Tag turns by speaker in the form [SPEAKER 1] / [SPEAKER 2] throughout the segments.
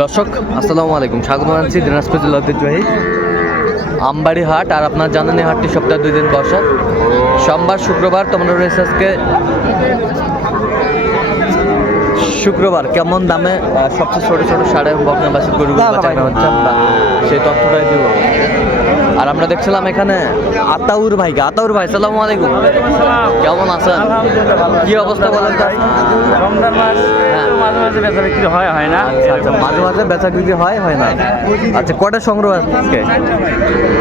[SPEAKER 1] দর্শক, আসসালামু আলাইকুম। স্বাগত জানাচ্ছি দিনাজপুর জেলা ঐতিহ্যবাহী আমবাড়ি হাট আর আপনার জানেন এই হাটটি সপ্তাহে দুই দিন বসা। সোমবার, শুক্রবার, তোমরা রয়েছে আজকে শুক্রবার কেমন দামে সবচেয়ে ছোট ছোট সাড়ে বকনা বাসির গরু সেই তথ্যটাই দিব। আর আমরা দেখছিলাম এখানে আতাউর ভাইকে। আতাউর ভাই সালামু আলাইকুম। কেমন আছেন? কি অবস্থা বলেন
[SPEAKER 2] রমজান মাস
[SPEAKER 1] হ্যাঁ।
[SPEAKER 2] মাঝে মাঝে বেচা বিক্রি হয় হয় না?
[SPEAKER 1] আচ্ছা আচ্ছা মাঝে মাঝে বেচা বিক্রি হয় হয় না? আচ্ছা কটা সংগ্রহ আজকে?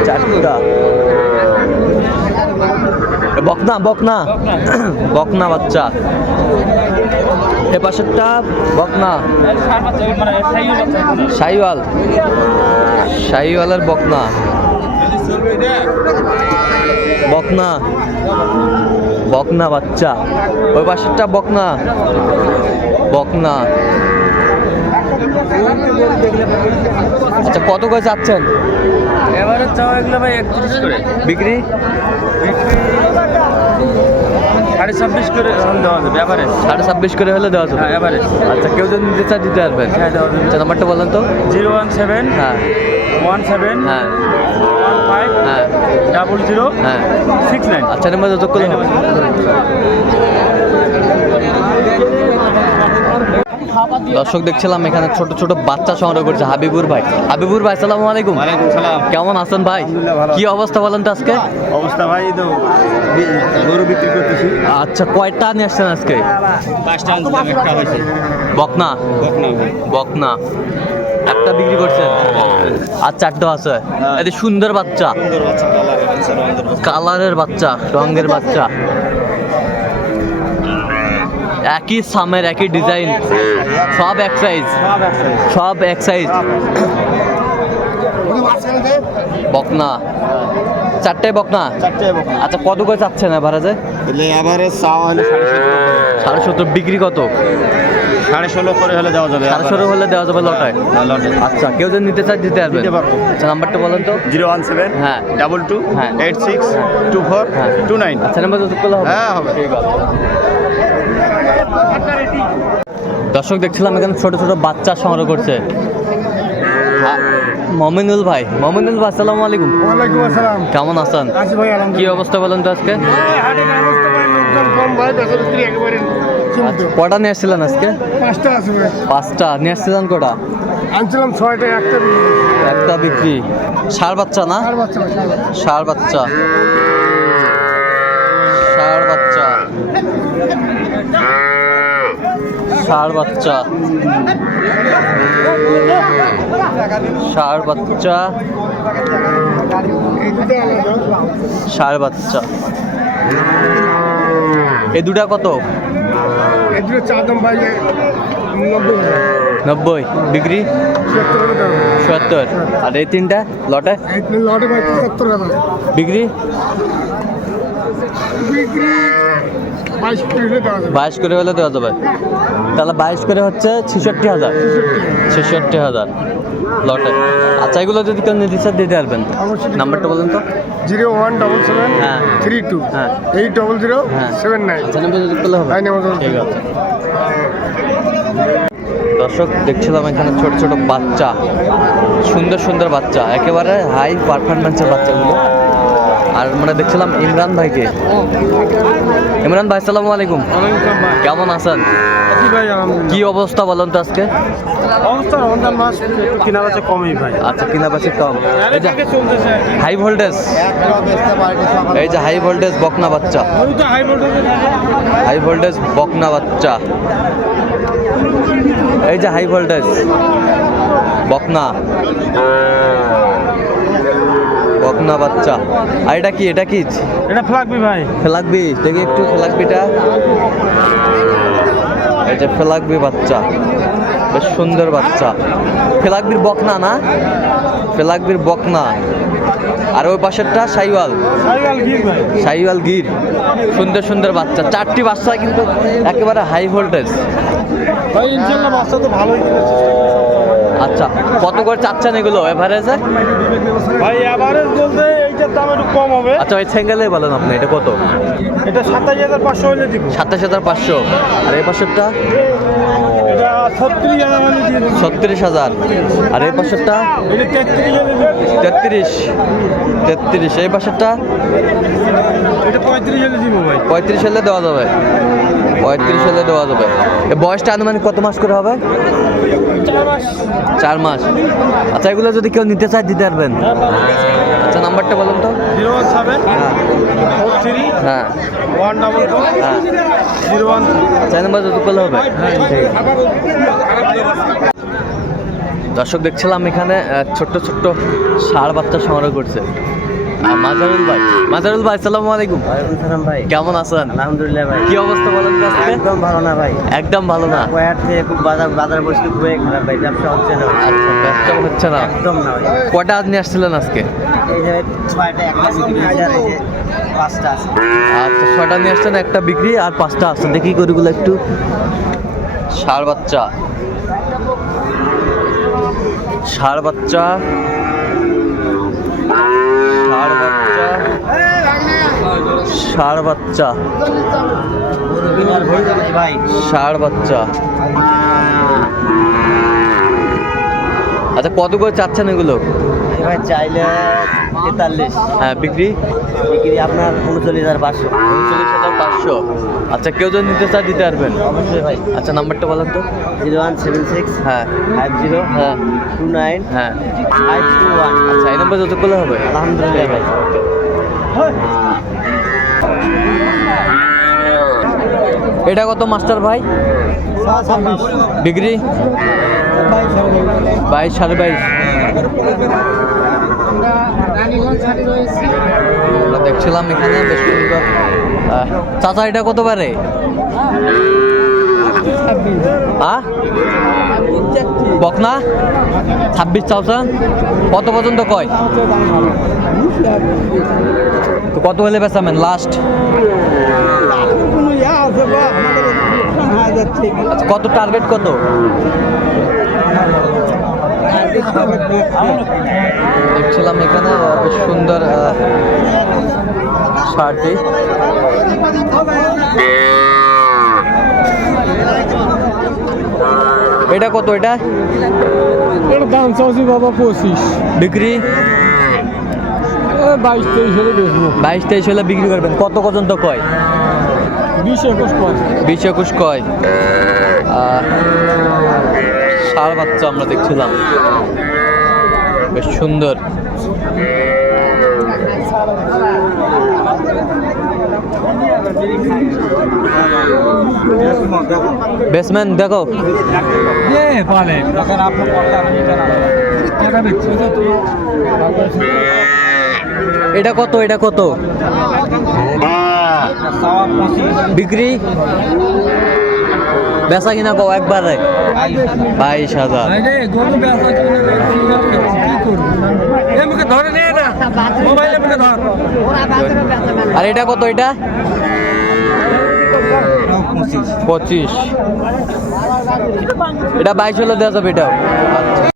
[SPEAKER 1] চারটা। বকনা বকনা। বকনা বাচ্চা। এ পাশেরটা বকনা। শাহিওয়াল। শাহিওয়ালের বকনা। বকনা। বকনা বাচ্চা। ওই পাশেরটা বকনা। বকনা। আচ্ছা কত করে চাচ্ছেন?
[SPEAKER 2] এবারে চাওয়া এগুলো ভাই একত্রিশ করে।
[SPEAKER 1] বিক্রি?
[SPEAKER 2] বিক্রি সাড়ে ছাব্বিশ করে দেওয়া যাবে এবারে
[SPEAKER 1] সাড়ে ছাব্বিশ করে হলে দেওয়া যাবে?
[SPEAKER 2] হ্যাঁ এবারে
[SPEAKER 1] আচ্ছা কেউ যদি নিতে চায় দিতে পারবেন?
[SPEAKER 2] হ্যাঁ দেওয়া যাবে।
[SPEAKER 1] আচ্ছা নাম্বারটা বলেন তো।
[SPEAKER 2] জিরো ওয়ান সেভেন
[SPEAKER 1] হ্যাঁ।
[SPEAKER 2] ওয়ান সেভেন
[SPEAKER 1] হ্যাঁ।
[SPEAKER 2] ওয়ান ফাইভ
[SPEAKER 1] হ্যাঁ।
[SPEAKER 2] ডাবল জিরো
[SPEAKER 1] হ্যাঁ।
[SPEAKER 2] Six nine.
[SPEAKER 1] আচ্ছা নাম্বার যোগ করলে দর্শক দেখছিলাম এখানে ছোট ছোট বাচ্চা সংগ্রহ করছে হাবিবুর ভাই। হাবিবুর ভাই সালাম আলাইকুম।
[SPEAKER 2] ওয়ালাইকুম
[SPEAKER 1] কেমন আছেন ভাই? কি অবস্থা বলেন তো আজকে?
[SPEAKER 2] অবস্থা ভাই তো গরু বিক্রি করতেছি।
[SPEAKER 1] আচ্ছা কয়টা নিয়ে আসছেন আজকে?
[SPEAKER 2] পাঁচটা
[SPEAKER 1] বকনা?
[SPEAKER 2] বকনা
[SPEAKER 1] একটা বিক্রি করছেন? আর চারটা আছে?
[SPEAKER 2] হ্যাঁ।
[SPEAKER 1] এতে সুন্দর বাচ্চা।
[SPEAKER 2] সুন্দর বাচ্চা কালার
[SPEAKER 1] কালারের বাচ্চা রঙের বাচ্চা। একই সামের একই ডিজাইন সব এক সাইজ
[SPEAKER 2] সব
[SPEAKER 1] এক সাইজ বকনা।
[SPEAKER 2] চারটে বকনা?
[SPEAKER 1] আচ্ছা কত করে চাচ্ছেন এভারেজে
[SPEAKER 2] সাড়ে সতেরো
[SPEAKER 1] সত্তর বিক্রি কত?
[SPEAKER 2] সাড়ে ষোলো করে হলে দেওয়া যাবে
[SPEAKER 1] সাড়ে ষোলো হলে দেওয়া যাবে লটায়?
[SPEAKER 2] হ্যাঁ, লটে।
[SPEAKER 1] আচ্ছা কেউ যদি নিতে চায় দিতে
[SPEAKER 2] পারব।
[SPEAKER 1] আচ্ছা নাম্বারটা বলেন তো।
[SPEAKER 2] জিরো ওয়ান সেভেন
[SPEAKER 1] হ্যাঁ।
[SPEAKER 2] ডাবল টু
[SPEAKER 1] হ্যাঁ।
[SPEAKER 2] এইট সিক্স টু ফোর
[SPEAKER 1] হ্যাঁ।
[SPEAKER 2] Two nine.
[SPEAKER 1] আচ্ছা নাম্বার করলে হবে।
[SPEAKER 2] হ্যাঁ হবে।
[SPEAKER 1] দর্শক দেখছিলাম এখানে ছোট ছোট বাচ্চা সংগ্রহ করছে। মমিনুল ভাই। মমিনুল ভাই আসসালামু আলাইকুম।
[SPEAKER 3] ওয়ালাইকুম আসসালাম।
[SPEAKER 1] কেমন আছেন?
[SPEAKER 3] ভাই
[SPEAKER 1] কি অবস্থা বলেন তো আজকে? আচ্ছা, কটা নিয়ে আসছিলেন আজকে?
[SPEAKER 3] পাঁচটা আছে ভাই।
[SPEAKER 1] পাঁচটা। নিয়ে আসছিলেন কটা?
[SPEAKER 3] আনছিলাম ছয়টা একটা।
[SPEAKER 1] একটা বিক্রি। ষাড় বাচ্চা না?
[SPEAKER 3] আর বাচ্চা
[SPEAKER 1] ষাড় বাচ্চা ষাড় বাচ্চা ষাড় বাচ্চা। ষাড় বাচ্চা।
[SPEAKER 3] এই দুটো আলাদা
[SPEAKER 1] ষাড় বাচ্চা এই দুটা কত
[SPEAKER 3] নব্বই
[SPEAKER 1] বিক্রি?
[SPEAKER 3] ছিয়াত্তর
[SPEAKER 1] চুয়াত্তর আর এই তিনটা লটে? বিক্রি?
[SPEAKER 3] বিক্রি বাইশ
[SPEAKER 1] করে হলে দেওয়া যাবে। তাহলে বাইশ করে হচ্ছে ছেষট্টি হাজার। ছেষট্টি হাজার লটে। আচ্ছা এগুলো যদি কেউ নিতে চান দিতে পারবেন। নাম্বারটা বলুন তো।
[SPEAKER 3] জিরো ওয়ান ডবল সেভেন
[SPEAKER 1] হ্যাঁ।
[SPEAKER 3] থ্রি টু
[SPEAKER 1] হ্যাঁ।
[SPEAKER 3] এইট ডবল জিরো
[SPEAKER 1] হ্যাঁ।
[SPEAKER 3] Seven nine.
[SPEAKER 1] আচ্ছা নাম্বার যদি করলে হবে। ঠিক আছে। দর্শক দেখছিলাম এখানে ছোট ছোট বাচ্চা। সুন্দর সুন্দর বাচ্চা। একেবারে হাই পারফরমেন্সের বাচ্চাগুলো। আর আমরা দেখছিলাম ইমরান ভাইকে। ইমরান ভাই সালামু আলাইকুম। কেমন আছেন? কি অবস্থা বলেন তো আজকে?
[SPEAKER 3] অবস্থা রমজান মাস কিনা বেচা কমই ভাই।
[SPEAKER 1] আচ্ছা কিনা কম। এই যে হাই ভোল্টেজ এই যে হাই ভোল্টেজ বকনা বাচ্চা।
[SPEAKER 3] হাই ভোল্টেজ
[SPEAKER 1] বকনা বাচ্চা। এই যে হাই ভোল্টেজ বকনা। বকনা বাচ্চা। আর এটা কি? এটা কি?
[SPEAKER 3] এটা ফ্লাগবি ভাই।
[SPEAKER 1] ফেলাকবি দেখি একটু ফেলাকবিটা এই যে ফেলাকবি বাচ্চা। বেশ সুন্দর বাচ্চা। ফেলাকবির বকনা না? ফেলাকবির বকনা। আর ওই পাশেরটা সাইওয়াল। সাইওয়াল গির সুন্দর সুন্দর বাচ্চা। চারটি বাচ্চা কিন্তু একেবারে হাই ভোল্টেজ
[SPEAKER 3] ভাই ইনশাল্লাহ বাচ্চা তো ভালোই
[SPEAKER 1] আচ্ছা কত করে চাচ্ছেন এগুলো এভারেজে
[SPEAKER 3] ভাই এভারেজ বলতে এইটার দাম একটু কম হবে।
[SPEAKER 1] আচ্ছা ওই সিঙ্গেলে বলেন আপনি এটা কত?
[SPEAKER 3] এটা সাতাশ হাজার পাঁচশো হলে দিব।
[SPEAKER 1] সাতাশ হাজার পাঁচশো। আর এই পাশেরটা?
[SPEAKER 3] এটা
[SPEAKER 2] ছত্রিশ হাজার
[SPEAKER 1] আর এই পাশেরটা?
[SPEAKER 2] তেত্রিশ।
[SPEAKER 1] তেত্রিশ। এই পাশেরটা?
[SPEAKER 2] পঁয়ত্রিশ
[SPEAKER 1] হলে দেওয়া যাবে। পঁয়ত্রিশ হলে দেওয়া যাবে। বয়সটা আনুমানিক কত মাস করে হবে?
[SPEAKER 2] চার মাস।
[SPEAKER 1] চার মাস আচ্ছা এগুলো যদি কেউ নিতে চায় দিতে পারবেন। আচ্ছা নাম্বারটা বলুন তো।
[SPEAKER 2] জিরো ওয়ান সেভেন
[SPEAKER 1] হ্যাঁ।
[SPEAKER 2] ফোর থ্রি
[SPEAKER 1] হ্যাঁ।
[SPEAKER 2] ওয়ান ডাবল ফোর
[SPEAKER 1] হ্যাঁ।
[SPEAKER 2] জিরো ওয়ান
[SPEAKER 1] চার নাম্বার যত করলে হবে। দর্শক দেখছিলাম এখানে ছোট্ট ছোট্ট ষাঁড় বাচ্চা সংগ্রহ করছে। মাজারুল ভাই। মাজারুল ভাই সালাম আলাইকুম।
[SPEAKER 2] সালাম ভাই।
[SPEAKER 1] কেমন আছেন?
[SPEAKER 2] আলহামদুলিল্লাহ ভাই।
[SPEAKER 1] কি অবস্থা বলেন তো আজকে?
[SPEAKER 2] একদম ভালো না ভাই।
[SPEAKER 1] একদম ভালো না।
[SPEAKER 2] কয়ার থেকে খুব বাজার বাজার পরিস্থিতি খুবই খারাপ ভাই ব্যবসা হচ্ছে না।
[SPEAKER 1] আচ্ছা ব্যস্ত হচ্ছে না।
[SPEAKER 2] একদম না ভাই।
[SPEAKER 1] কটা আজ নিয়ে আসছিলেন আজকে?
[SPEAKER 2] এই যে ছয়টা একটা বিক্রি হয়েছে আর পাঁচটা আছে।
[SPEAKER 1] আচ্ছা ছটা নিয়ে আসছেন একটা বিক্রি আর পাঁচটা আসছে দেখি গরুগুলো একটু। ষাঁড় বাচ্চা। ষাঁড় বাচ্চা ষাঁড় বাচ্চা ষাঁড় বাচ্চা। ষাঁড় বাচ্চা। আচ্ছা কত করে চাচ্ছেন এগুলো?
[SPEAKER 2] ভাই চাইলে তেতাল্লিশ।
[SPEAKER 1] হ্যাঁ বিক্রি?
[SPEAKER 2] বিক্রি আপনার উনচল্লিশ হাজার পাঁচশো।
[SPEAKER 1] উনচল্লিশ হাজার পাঁচশো। আচ্ছা কেউ যদি নিতে চায় দিতে পারবেন?
[SPEAKER 2] অবশ্যই ভাই।
[SPEAKER 1] আচ্ছা নাম্বারটা বলেন তো।
[SPEAKER 2] জিরো ওয়ান সেভেন সিক্স
[SPEAKER 1] হ্যাঁ।
[SPEAKER 2] ফাইভ জিরো
[SPEAKER 1] হ্যাঁ।
[SPEAKER 2] টু নাইন
[SPEAKER 1] হ্যাঁ।
[SPEAKER 2] Five two one.
[SPEAKER 1] আচ্ছা এই নাম্বার যত করলে হবে?
[SPEAKER 2] আলহামদুলিল্লাহ ভাই।
[SPEAKER 1] এটা কত মাস্টার ভাই? ডিগ্রি বাইশ, সাড়ে বাইশ। দেখছিলাম এখানে চাচা, এটা কত পারে বকনা? ছাব্বিশ থাউজেন্ড কত পর্যন্ত কয়? তো কত হলে বেচামেন লাস্ট আচ্ছা কত টার্গেট কত? দেখছিলাম এখানে সুন্দর শার্টটি এটা কত এটা?
[SPEAKER 3] দাম বাবা পঁচিশ।
[SPEAKER 1] বিক্রি?
[SPEAKER 3] বাইশ তেইশ হলে বেচবো।
[SPEAKER 1] বাইশ তেইশ হলে বিক্রি করবেন। কত পর্যন্ত কয়?
[SPEAKER 3] বিশ একুশ পঁচিশ
[SPEAKER 1] বিশ একুশ কয়। ষাঁড় বাচ্চা আমরা দেখছিলাম। বেশ সুন্দর। বেসম্যান দেখো। এটা কত এটা কত? বিক্রি? বেচা কিনা কও, একবারে? বাইশ হাজার। আর এটা কত, এটা? পঁচিশ। এটা বাইশ হলে দেওয়া যাবে আচ্ছা